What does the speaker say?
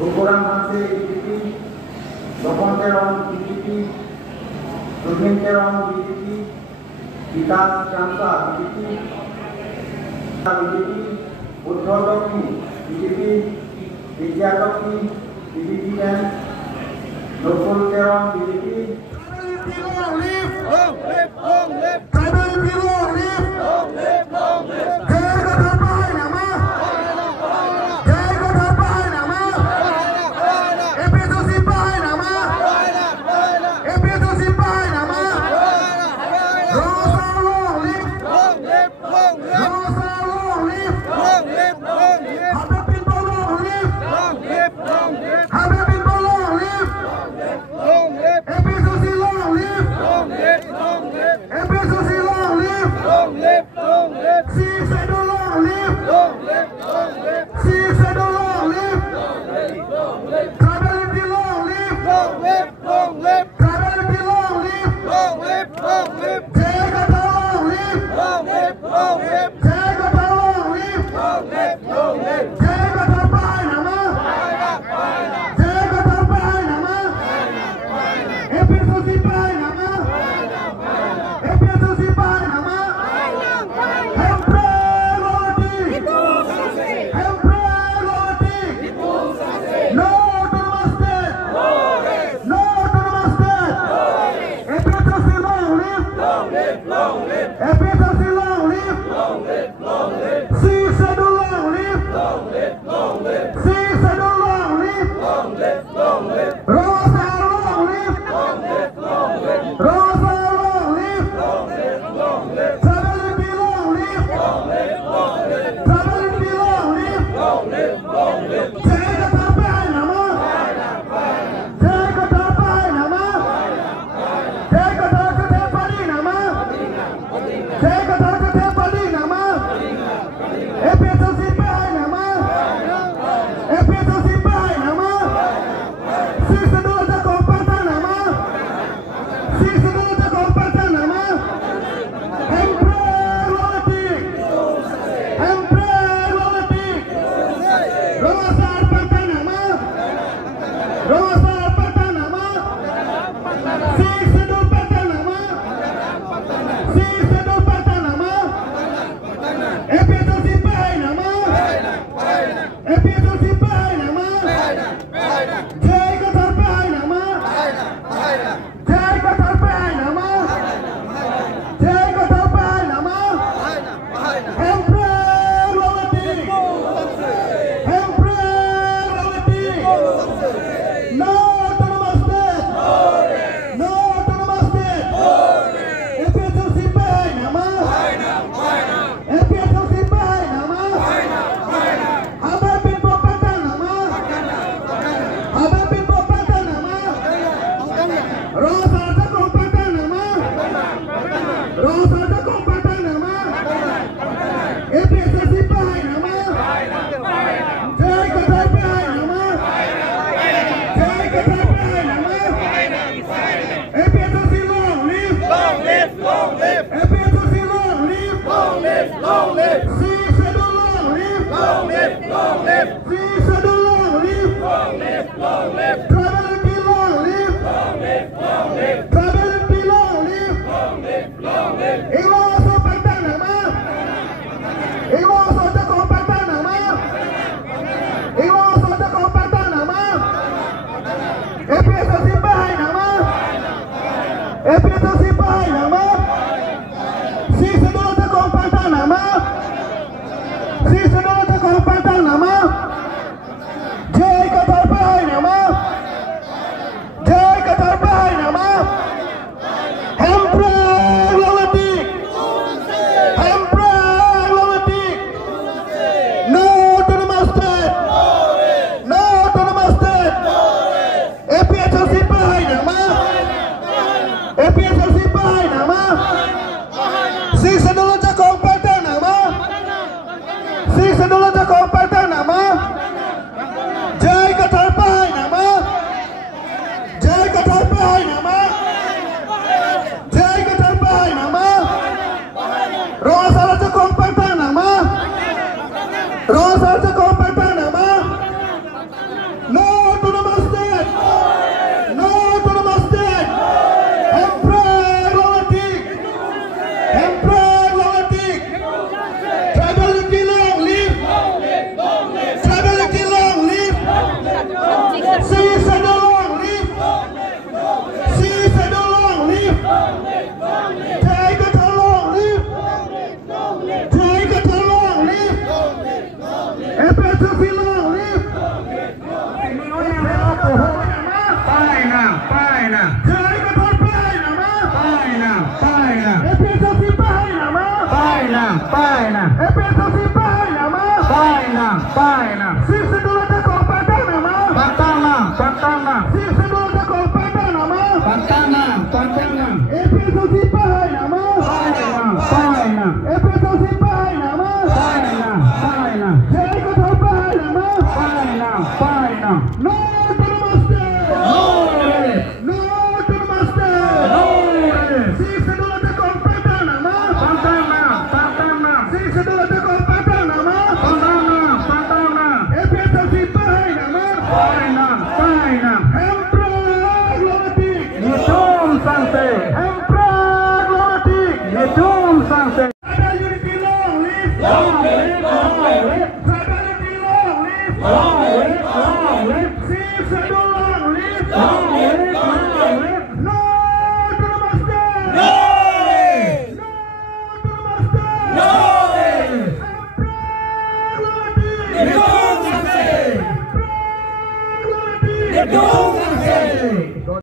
ukuran Hanse BJP, Lokon Terong BJP, Turmin Terong BJP, Vikas Chansa BJP, Uddhav Dokhi BJP, Vidya Dokhi BJP dan Nukul Terong BJP. Long live! Long live! Tribal people long live! Long live! Long live! Jai Gadar Bahai Nama! Jai Gadar Bahai Nama! APSOC Bahai Nama! APSOC Bahai Nama! Rosa long live! Long live! Long live! Rosa long live! Long live! Long live! Habib people long live! Long live! Long live! Habib people long live! Long live! APSOC long live! Long live! Long live! APSOC long live! Long live! Long live! CXIDO long live! Long live! Long live! CXIDO long live! Long live! Long live! Tribalism long live! Long live! Long live! Tribalism long live! Long live! Long live! Jai Gadar long live! Long live! Long live! Jai Gadar long live! Long live! Long live! Jai Gadar Bahai Nama! Jai Gadar Bahai Nama! APSOC Bahai Nama! APSOC Bahai Nama! Hempre Lodi! Hempre Lodi! No to Namaste! No to Namaste! APSOC long live! Long live! Long live! APSOC long live! Long live! Long live! CXIDO long live! Long live! Long live! CXIDO long live! Long live! Long live! Rosa long live! Long live! Long live! Rosa long live! Long live! Long live! Tribalism long live! Long live! Long live! Tribalism long live! Long live! Long live! Jai Gadar Bahai Nama! Jai Gadar Bahai Nama! Jai Gadar Gadar Padi Nama! Jai Gadar Gadar Padi Nama! APSOC Bahai Nama! APSOC Bahai Nama! CXIDO Jago Parta Nama! CXIDO Jago Parta Nama! Hempre Lodi! Hempre Lodi! Rosa Parta Nama! Rosa Parta Nama! CXIDO Parta Nama! CXIDO Parta Nama! APSOC Bahai Nama! APSOC Bahai Nama! Jai Gadar Bahai Nama! Jai Gadar Bahai Nama! Jai Gadar Bahai Nama! Hempre Lodi! Hempre Lodi! No to Namaste! No to Namaste! APSOC Bahai Nama! APSOC Bahai Nama! Habib people Parta Nama! Habib people Parta Nama! Rosa Jago Parta Nama! Rosa Jago Parta Nama! APSOC Bahai Nama! Jai Gadar Bahai Nama! Jai Gadar Bahai Nama! APSOC long live! Long live! Long live! APSOC long live! Long live! Long live! CXIDO long live! Long live! Long live! CXIDO long live! Long live! Long live! Tribalism long live! Long live! Long live! Tribalism long live! Long live! Long live! Iloso Parta Nama! Iloso Jago Parta Nama! Iloso Jago Parta Nama! APSOC Bahai Nama! APSOC Bahai Nama! CXIDO Jago Parta Nama! CXIDO Jago Parta Nama! Jai Gadar Bahai Nama! Jai Gadar Bahai Nama! Hempre Lodi! Hempre Lodi! No to Namaste! No to Namaste! APSOC Bahai Nama! APSOC fine. No to namaste. No to namaste. Si sedulur te kompeten nama. Pantang. Si sedulur te kompeten nama. Pantang. FSLC bahai nama. Fine. Emperor Glomatik. Yedung Sangse. Emperor Glomatik. Yedung Sangse. Ada unity long live. Long live, long live. Fraternity long live. Long live. Si sedulur live. Long live, long live. No to namaste. No! No to namaste. No! Emperor Glomatik. Yedung Sangse. Emperor Glomatik. Yedung Sangse.